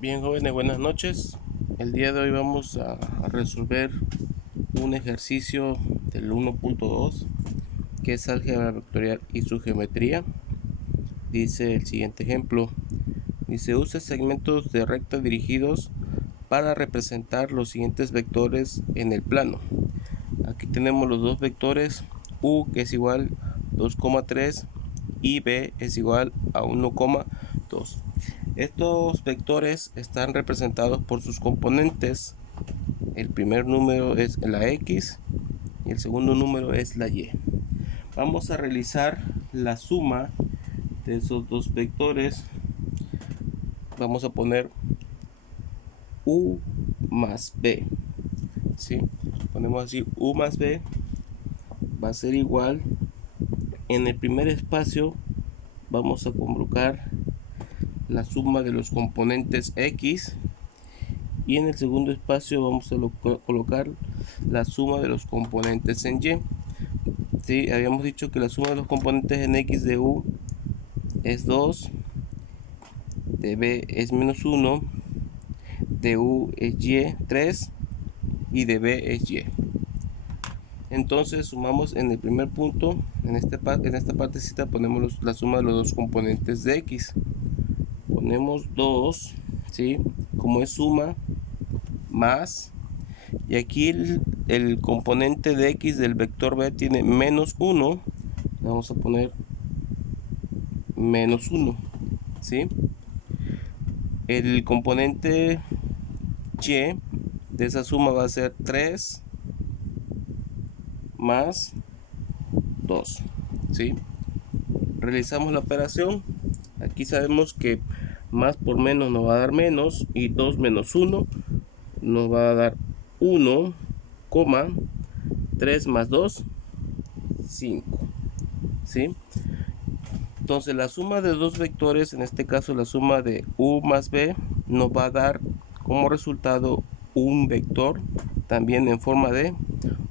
Bien, jóvenes, buenas noches. El día de hoy vamos a resolver un ejercicio del 1.2 que es álgebra vectorial y su geometría. Dice el siguiente ejemplo. Dice, usa segmentos de recta dirigidos para representar los siguientes vectores en el plano. Aquí tenemos los dos vectores, u que es igual a 2,3 y b es igual a 1,2. Estos vectores están representados por sus componentes. El primer número es la x y el segundo número es la y. Vamos a realizar la suma de esos dos vectores. Vamos a poner u más b, ¿sí? Ponemos así, u más b va a ser igual. En el primer espacio vamos a colocar la suma de los componentes x y en el segundo espacio vamos a colocar la suma de los componentes en y. ¿Sí? Habíamos dicho que la suma de los componentes en x de u es 2, de b es menos 1, de u es y 3 y de b es y. Entonces sumamos en el primer punto, en esta partecita ponemos la suma de los dos componentes de x. Ponemos 2, ¿sí? Como es suma, más, y aquí el componente de x del vector b tiene menos 1, vamos a poner menos 1, ¿sí? El componente y de esa suma va a ser 3 más 2, ¿sí? Realizamos la operación. Aquí sabemos que más por menos nos va a dar menos, y 2 menos 1 nos va a dar 1, 3 más 2, 5, ¿sí? Entonces la suma de dos vectores, en este caso la suma de u más b, nos va a dar como resultado un vector también en forma de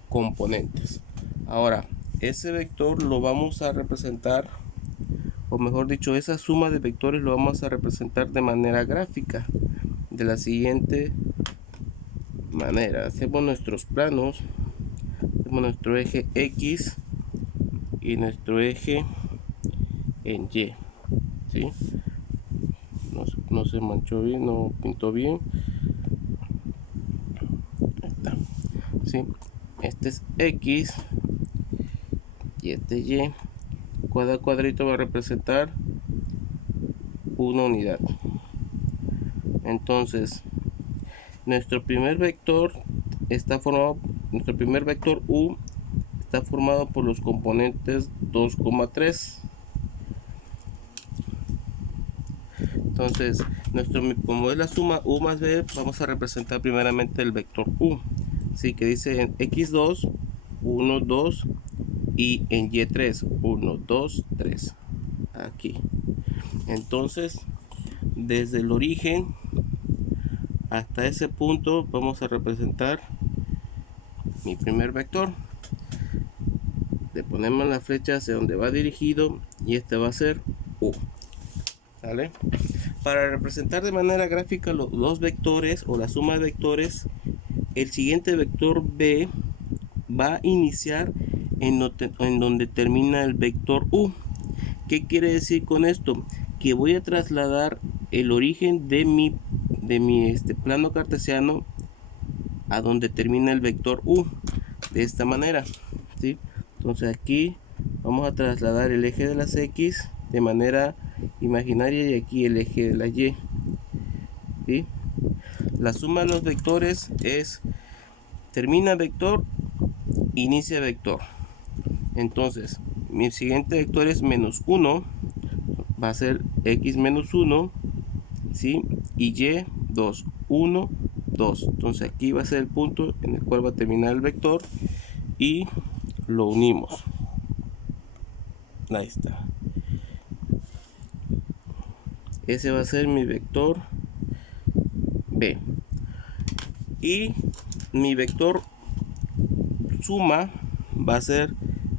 componentes. Ahora, ese vector lo vamos a representar, o mejor dicho, esa suma de vectores lo vamos a representar de manera gráfica, de la siguiente manera. Hacemos nuestros planos, hacemos nuestro eje x y nuestro eje en y, ¿sí? No se manchó bien, no pintó bien. Ahí está, ¿sí? Este es x y este y. Cada cuadrito va a representar una unidad. Entonces nuestro primer vector está formado, nuestro primer vector u está formado por los componentes 2,3. Entonces, como es la suma u más b, vamos a representar primeramente el vector u, ¿sí? Que dice en x2, 1, 2, y en y3, 1, 2, 3. Aquí. Entonces, desde el origen hasta ese punto vamos a representar mi primer vector. Le ponemos la flecha hacia donde va dirigido y este va a ser u. ¿Sale? Para representar de manera gráfica los dos vectores o la suma de vectores, el siguiente vector b va a iniciar en donde termina el vector u. ¿Qué quiere decir con esto? Que voy a trasladar el origen de mi plano cartesiano a donde termina el vector u, de esta manera, ¿sí? Entonces aquí vamos a trasladar el eje de las x de manera imaginaria y aquí el eje de la y, ¿sí? La suma de los vectores es termina vector, inicia vector. Entonces mi siguiente vector es menos 1, va a ser x menos 1, ¿sí? Y y 2, 1, 2. Entonces aquí va a ser el punto en el cual va a terminar el vector y lo unimos. Ahí está. Ese va a ser mi vector b. Y mi vector suma va a ser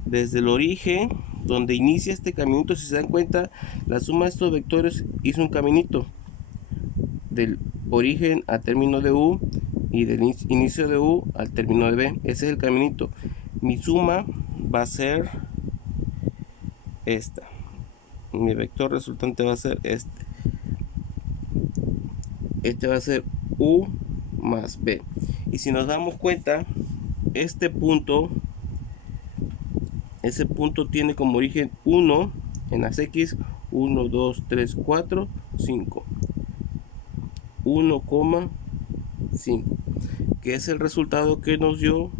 desde el origen donde inicia este caminito. Si se dan cuenta, la suma de estos vectores hizo un caminito origen al término de U y del inicio de U al término de B. Ese es el caminito. Mi suma va a ser esta. Mi vector resultante va a ser este. Este va a ser U más B. Y si nos damos cuenta, ese punto tiene como origen 1 en las X, 1, 2, 3, 4, 5. 1,5, que es el resultado que nos dio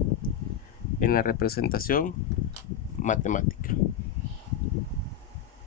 en la representación matemática.